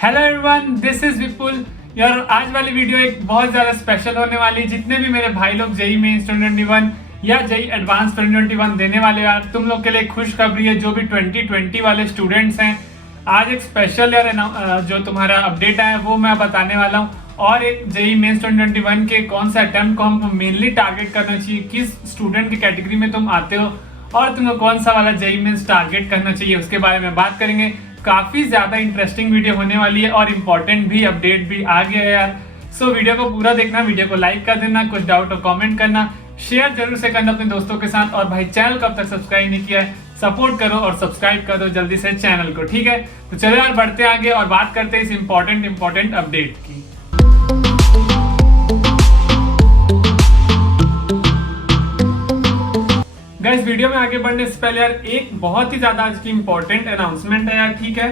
Hello everyone, this is विपुल। यार आज वाली वीडियो एक बहुत ज़्यादा स्पेशल होने वाली। जितने भी मेरे भाई लोग जेई मेंस 2021 या जेई एडवांस 2021 देने वाले, यार तुम लोग के लिए खुशखबरी है। जो भी 2020 वाले स्टूडेंट्स हैं, आज एक स्पेशल यार जो तुम्हारा अपडेट आया वो मैं बताने वाला हूँ। और एक जेई मेंस 2021 के कौन सा अटेम्प्ट को हमको मेनली टारगेट करना चाहिए, किस स्टूडेंट की कैटेगरी में तुम आते हो और तुमको कौन सा वाला जेई मेंस टारगेट करना चाहिए, उसके बारे में बात करेंगे। काफी ज्यादा इंटरेस्टिंग वीडियो होने वाली है और इम्पोर्टेंट भी अपडेट भी आ गया है यार। सो वीडियो को पूरा देखना, वीडियो को लाइक कर देना, कुछ डाउट हो कमेंट करना, शेयर जरूर से करना अपने दोस्तों के साथ। और भाई चैनल को अब तक सब्सक्राइब नहीं किया है, सपोर्ट करो और सब्सक्राइब कर दो जल्दी से चैनल को, ठीक है। तो चलो यार बढ़ते आगे और बात करते हैं इस इम्पोर्टेंट अपडेट की। गाइस वीडियो में आगे बढ़ने से पहले यार एक बहुत ही ज्यादा आज की इंपॉर्टेंट अनाउंसमेंट है यार, ठीक है।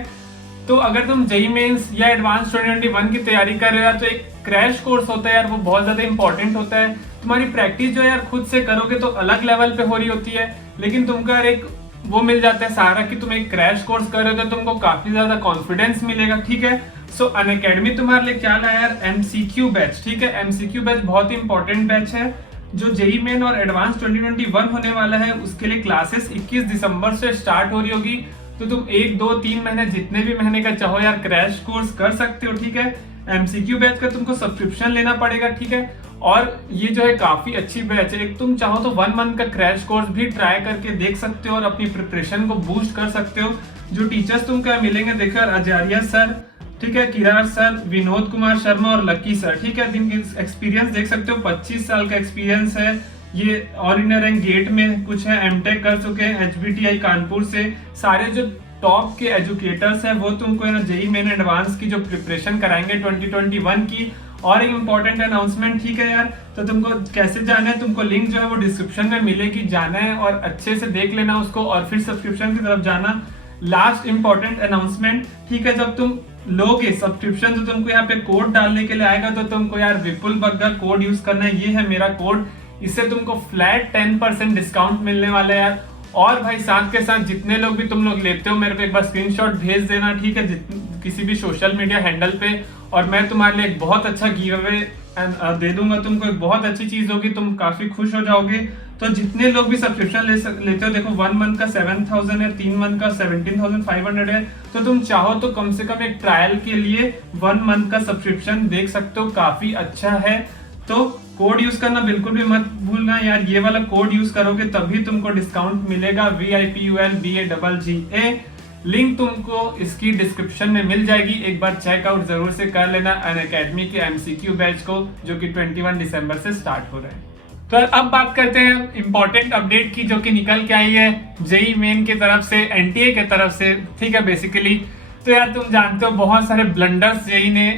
तो अगर तुम जेई मेंस या एडवांस 2021 की तैयारी कर रहे हो यार, तो एक क्रैश कोर्स होता है यार, वो बहुत ज्यादा इंपॉर्टेंट होता है। तुम्हारी प्रैक्टिस जो यार खुद से करोगे तो अलग लेवल पे हो रही होती है, लेकिन तुमको यार एक वो मिल जाता है सहारा कि तुम एक क्रैश कोर्स कर रहे हो तो तुमको काफी ज्यादा कॉन्फिडेंस मिलेगा, ठीक है। सो अनअकैडमी तुम्हारे लिए क्या लाया यार, एमसीक्यू बैच, ठीक है। एमसीक्यू बैच बहुत ही इंपॉर्टेंट बैच है जो जेई मेन और एडवांस 2021 होने वाला है। उसके लिए क्लासेस 21 दिसंबर से स्टार्ट हो रही होगी। तो तुम 1, 2, 3 महीने जितने भी महीने का चाहो यार क्रैश कोर्स कर सकते हो, ठीक है। एमसीक्यू बैच का तुमको सब्सक्रिप्शन लेना पड़ेगा, ठीक है। और ये जो है काफी अच्छी बैच है। एक तुम चाहो तो 1 मंथ का क्रैश कोर्स भी ट्राई करके देख सकते हो और अपनी प्रिपरेशन को बूस्ट कर सकते हो। जो टीचर्स तुमको मिलेंगे देखो यार, आचार्य सर, ठीक है, किरार सर, विनोद कुमार शर्मा और लकी सर, ठीक है। जिनकी एक्सपीरियंस देख सकते हो, 25 साल का एक्सपीरियंस है। ये ऑल इंडिया रैंक गेट में कुछ है, एमटेक कर चुके हैं एचबीटीआई कानपुर से। सारे जो टॉप के एजुकेटर्स हैं वो तुमको है ना जेई मेन एडवांस की जो प्रिपरेशन कराएंगे 2021 की। और एक इम्पोर्टेंट अनाउंसमेंट, ठीक है यार। तो तुमको कैसे जाना है, तुमको लिंक जो है वो डिस्क्रिप्शन में मिलेगी, जाना है और अच्छे से देख लेना उसको और फिर सब्सक्रिप्शन की तरफ जाना। लास्ट इंपॉर्टेंट अनाउंसमेंट, ठीक है, जब तुम लोगे सब्सक्रिप्शन तो तुमको यहाँ पे कोड डालने के लिए आएगा। तो तुमको यार विपुल बग्गा कोड यूज करना है, ये है मेरा कोड। इससे तुमको फ्लैट 10% डिस्काउंट मिलने वाला है यार। और भाई साथ के साथ जितने लोग भी तुम लोग लेते हो मेरे को एक बार स्क्रीनशॉट भेज देना, ठीक है, किसी भी सोशल मीडिया हैंडल पे, और मैं तुम्हारे लिए एक बहुत अच्छा गिव अवे दे दूंगा तुमको। एक बहुत अच्छी चीज होगी, तुम काफी खुश हो जाओगे। तो जितने लोग भी सब्सक्रिप्शन लेते हो, देखो 1 मंथ का 7000 है, 3 मंथ का 17,500 है। तो तुम चाहो तो कम से कम एक ट्रायल के लिए 1 मंथ का सब्सक्रिप्शन देख सकते हो, काफी अच्छा है। तो कोड यूज करना बिल्कुल भी मत भूलना यार, ये वाला कोड यूज करोगे तभी तुमको डिस्काउंट मिलेगा, VIPULBAGGA। लिंक तुमको इसकी डिस्क्रिप्शन में मिल जाएगी, एक बार चेकआउट जरूर से कर लेना अनअकैडमी के एमसीक्यू बैच को, जो कि 21 दिसंबर से स्टार्ट हो रहा है। तो अब बात करते हैं इंपॉर्टेंट अपडेट की, जो कि निकल के आई है जेई मेन की तरफ से, एनटीए की तरफ से, ठीक है बेसिकली। तो यार तुम जानते हो बहुत सारे ब्लंडर्स जेई ने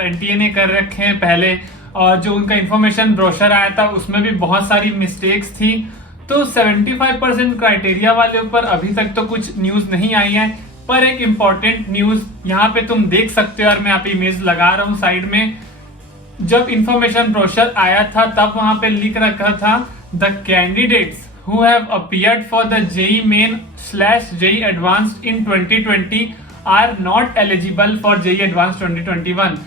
एनटीए ने कर रखे हैं पहले, और जो उनका इंफॉर्मेशन ब्रोशर आया था उसमें भी बहुत सारी मिस्टेक्स थी। तो 75% क्राइटेरिया वाले ऊपर अभी तक तो कुछ न्यूज नहीं आई है, पर एक इंपॉर्टेंट न्यूज यहाँ पे तुम देख सकते हो यार, मैं यहाँ पे इमेज लगा रहा हूँ साइड में। जब इंफॉर्मेशन ब्रोशर आया था तब वहां पे लिख रखा था, the candidates who have appeared for the JEE Main / JEE Advanced in 2020 are not eligible for JEE advance 2021,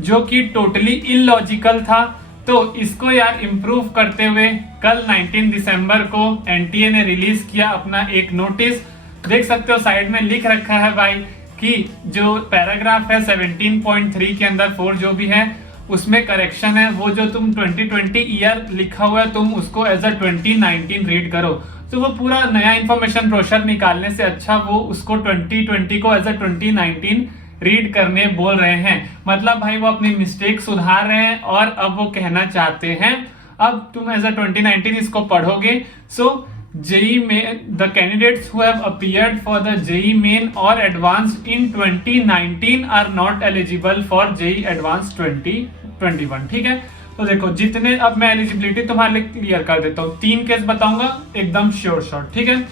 जो कि टोटली इलॉजिकल था। तो इसको यार इम्प्रूव करते हुए कल 19 दिसंबर को एनटीए ने रिलीज किया अपना एक नोटिस। देख सकते हो साइड में लिख रखा है भाई कि जो पैराग्राफ है 17.3 के अंदर 4 जो भी है उसमें करेक्शन है, वो जो तुम 2020 ईयर लिखा हुआ है तुम उसको एज अ 2019 रीड करो। तो वो पूरा नया इंफॉर्मेशन ब्रोशर निकालने से अच्छा वो उसको 2020 को एज अ 2019 रीड करने बोल रहे हैं। मतलब भाई वो अपनी मिस्टेक सुधार रहे हैं और अब वो कहना चाहते हैं अब तुम एज अ 2019 इसको पढ़ोगे। So JEE Main, the candidates who have appeared for the JEE Main और advanced in 2019 are not eligible for JEE advance 2021, ठीक है। तो देखो जितने, अब मैं एलिजिबिलिटी तुम्हारे लिए क्लियर कर देता हूँ, 3 केस बताऊंगा एकदम श्योर शॉर्ट, ठीक है।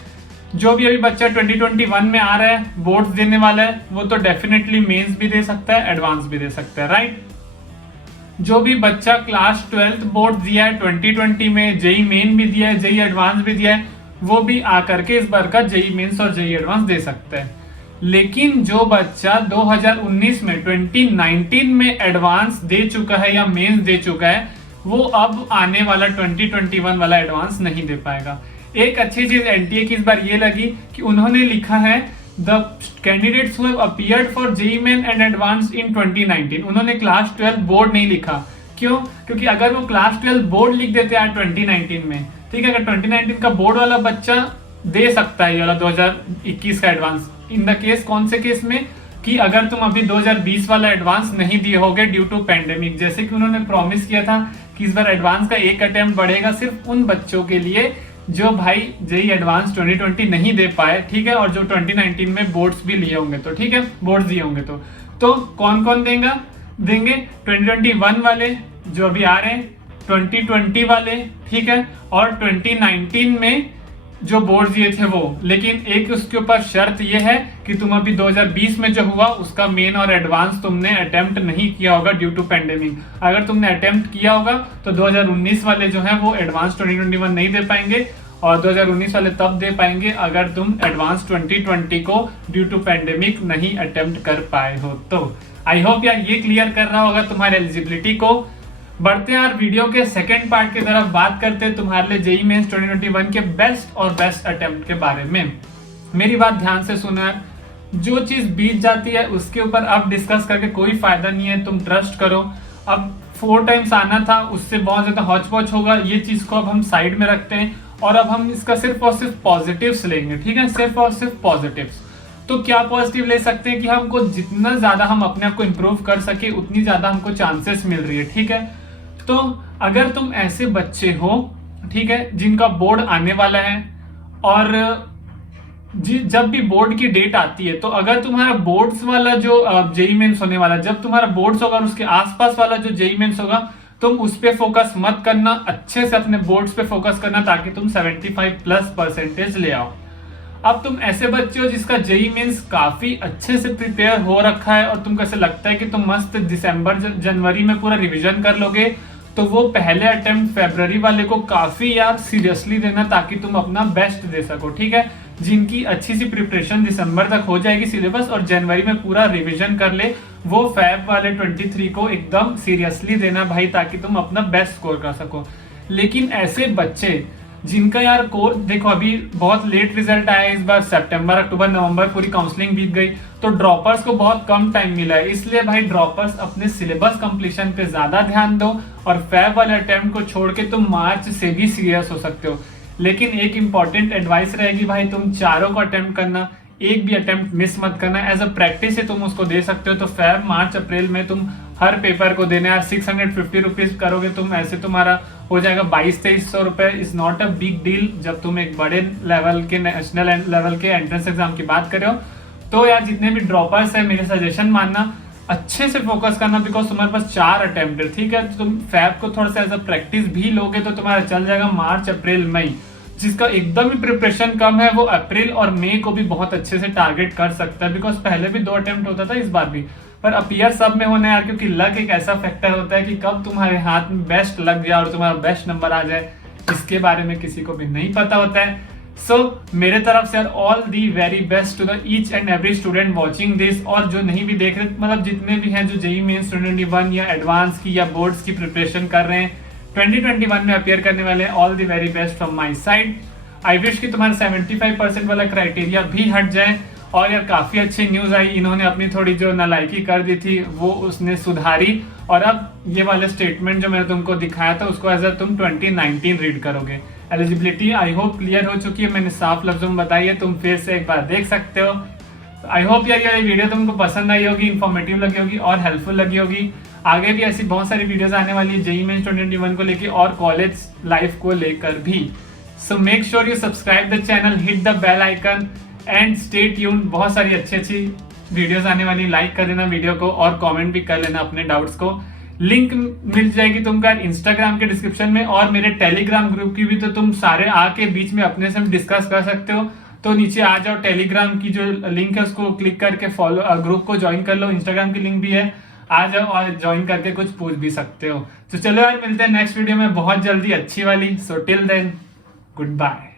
जो भी अभी बच्चा 2021 में आ रहा है, बोर्ड्स देने वाला है, वो तो डेफिनेटली मेंस भी दे सकता है, एडवांस भी दे सकता है, राइट। जो भी बच्चा क्लास 12th बोर्ड दिया है 2020 में, जेई मेन भी दिया है, जेई एडवांस भी दिया है, वो भी आकर के इस बार का जेई मेंस और जेई एडवांस दे सकता है। लेकिन जो बच्चा 2019 में 2019 में एडवांस दे चुका है या मेंस दे चुका है, वो अब आने वाला 2021 वाला एडवांस नहीं दे पाएगा। एक अच्छी चीज एनटीए की इस बार ये लगी कि उन्होंने लिखा है the candidates who have appeared for JEE main and advance in 2019। उन्होंने क्लास 12 बोर्ड नहीं लिखा। क्यों? क्योंकि अगर वो क्लास 12 बोर्ड लिख देते हैं 2019 में, ठीक है, अगर 2019 का बोर्ड वाला बच्चा दे सकता है ये वाला 2021 का एडवांस, इन द केस कौन से केस में कि अगर तुम अभी 2020 वाला एडवांस नहीं दिए होगे ड्यू टू पैंडेमिक, जैसे कि उन्होंने प्रॉमिस किया था कि इस बार एडवांस का एक अटेम्प्ट बढ़ेगा सिर्फ उन बच्चों के लिए जो भाई जेईई एडवांस 2020 नहीं दे पाए, ठीक है, और जो 2019 में बोर्ड्स भी लिए होंगे, तो ठीक है, बोर्ड्स दिए होंगे तो कौन कौन देंगे 2021 वाले जो अभी आ रहे हैं, 2020 वाले, ठीक है, और 2019 में जो बोर्ड दिए थे वो। लेकिन एक उसके ऊपर शर्त ये है कि तुम अभी 2020 में जो हुआ उसका मेन और एडवांस तुमने अटेम्प्ट नहीं किया होगा ड्यू टू पैंडेमिक। अगर तुमने अटेम्प्ट किया होगा तो 2019 वाले जो है वो एडवांस 2021 नहीं दे पाएंगे, और 2019 वाले तब दे पाएंगे अगर तुम एडवांस 2020 को ड्यू टू पैंडेमिक नहीं अटेम्प्ट कर पाए हो। तो आई होप यार ये क्लियर कर रहा होगा तुम्हारे एलिजिबिलिटी को। बढ़ते हैं यार वीडियो के सेकंड पार्ट की तरफ, बात करते हैं तुम्हारे लिए जेईई मेंस 2021 के बेस्ट और बेस्ट अटेम्प्ट के बारे में। मेरी बात ध्यान से सुनो यार, जो चीज बीत जाती है उसके ऊपर अब डिस्कस करके कोई फायदा नहीं है, तुम ट्रस्ट करो। अब 4 टाइम्स आना था, उससे बहुत ज्यादा हॉच पॉच होगा, ये चीज को अब हम साइड में रखते हैं और अब हम इसका सिर्फ और सिर्फ पॉजिटिव्स लेंगे, ठीक है, सिर्फ और सिर्फ पॉजिटिव्स। तो क्या पॉजिटिव ले सकते हैं कि हमको जितना ज्यादा हम अपने आप को इम्प्रूव कर सके उतनी ज्यादा हमको चांसेस मिल रही है, ठीक है। तो अगर तुम ऐसे बच्चे हो, ठीक है, जिनका बोर्ड आने वाला है और जब भी बोर्ड की डेट आती है, तो अगर तुम्हारा बोर्ड्स वाला जो जेईई मेंस होने वाला, जब तुम्हारा बोर्ड्स होगा और उसके आसपास वाला जो जेईई मेंस होगा, तुम उस पे फोकस मत करना, अच्छे से अपने बोर्ड्स पे फोकस करना ताकि तुम 75+ % ले आओ। अब तुम ऐसे बच्चे हो जिसका जेईई मेंस काफी अच्छे से प्रिपेयर हो रखा है और तुमको ऐसे लगता है कि तुम मस्त दिसंबर जनवरी में पूरा रिवीजन कर लोगे, तो वो पहले अटेम्प्ट फरवरी वाले को काफी यार सीरियसली देना ताकि तुम अपना बेस्ट दे सको, ठीक है। जिनकी अच्छी सी प्रिपरेशन दिसंबर तक हो जाएगी सिलेबस और जनवरी में पूरा रिवीजन कर ले, वो फैब वाले 23 को एकदम सीरियसली देना भाई ताकि तुम अपना बेस्ट स्कोर कर सको। लेकिन ऐसे बच्चे जिनका यार कोर्स देखो, अभी बहुत लेट रिजल्ट आया इस बार, सितंबर अक्टूबर नवंबर पूरी काउंसलिंग बीत गई, तो ड्रॉपर्स को बहुत कम टाइम मिला है, इसलिए भाई ड्रॉपर्स अपने सिलेबस कंप्लीशन पे ज्यादा ध्यान दो और फैब वाले अटेम्प्ट को छोड़ के तुम मार्च से भी सीरियस हो सकते हो। लेकिन एक इंपॉर्टेंट एडवाइस रहेगी भाई, तुम चारों को अटेम्प्ट करना, एक भी अटेम्प्ट मिस मत करना, एज अ प्रैक्टिस से तुम उसको दे सकते हो। तो फैब मार्च अप्रैल में तुम हर पेपर को देना है, 650 रुपीज करोगे तुम, ऐसे तुम्हारा हो जाएगा 2200-2300 रुपए। Is not a big deal जब तुम एक बड़े लेवल के नेशनल लेवल के एंट्रेंस एग्जाम की बात कर रहे हो। तो यार जितने भी ड्रॉपर्स है, मेरे सजेशन मानना, अच्छे से फोकस करना, बिकॉज तुम्हारे पास 4 अटेम्प्ट है, ठीक है। तो तुम फैब को थोड़ा सा एज अ प्रैक्टिस भी लोगे तो तुम्हारा चल जाएगा मार्च अप्रैल मई। जिसका एकदम ही प्रिपरेशन कम है वो अप्रैल और मई को भी बहुत अच्छे से टारगेट कर सकता है, बिकॉज पहले भी 2 अटेम्प्ट होता था, इस बार भी। पर अपीयर सब में होना है यार, क्योंकि लक एक ऐसा फैक्टर होता है कि कब तुम्हारे हाथ में बेस्ट लग जाए और तुम्हारा बेस्ट नंबर आ जाए, इसके बारे में किसी को भी नहीं पता होता है। सो मेरे तरफ से यार all the very best to the each and every student watching this, और जो नहीं भी देख रहे, मतलब जितने भी हैं जो जेईई मेंस 2021 या एडवांस की या बोर्ड्स की प्रिपरेशन कर रहे हैं, 2021 में अपीयर करने वाले हैं, all the very best from my side. I wish कि तुम्हारा 75% वाला क्राइटेरिया भी हट जाए। और यार काफी अच्छी न्यूज आई, इन्होंने अपनी थोड़ी जो नालायकी कर दी थी वो उसने सुधारी, और अब ये वाले स्टेटमेंट जो मैंने तुमको दिखाया था उसको एज अ तुम 2019 रीड करोगे। एलिजिबिलिटी आई होप क्लियर हो चुकी है, मैंने साफ लफ्जों में बताई है, तुम फिर से एक बार देख सकते हो। आई होप यार ये वीडियो तुमको पसंद आई होगी, इन्फॉर्मेटिव लगी होगी और हेल्पफुल लगी होगी। आगे भी ऐसी बहुत सारी वीडियोस आने वाली है जेईई मेंस 2021 को लेकर और कॉलेज लाइफ को लेकर भी। So make sure you subscribe the channel, hit the bell icon and stay tuned. बहुत सारी अच्छी वीडियोस आने वाली, लाइक कर देना वीडियो को और कमेंट भी कर लेना अपने डाउट्स को। लिंक मिल जाएगी तुमको इंस्टाग्राम के डिस्क्रिप्शन में और मेरे टेलीग्राम ग्रुप की भी, तो तुम सारे आके बीच में अपने से डिस्कस कर सकते हो। तो नीचे आ जाओ, टेलीग्राम की जो लिंक है उसको क्लिक करके फॉलो ग्रुप को ज्वाइन कर लो, इंस्टाग्राम की लिंक भी है, आ जाओ और ज्वाइन करके कुछ पूछ भी सकते हो। तो चलो यार मिलते हैं नेक्स्ट वीडियो में बहुत जल्दी अच्छी वाली। So till then good bye.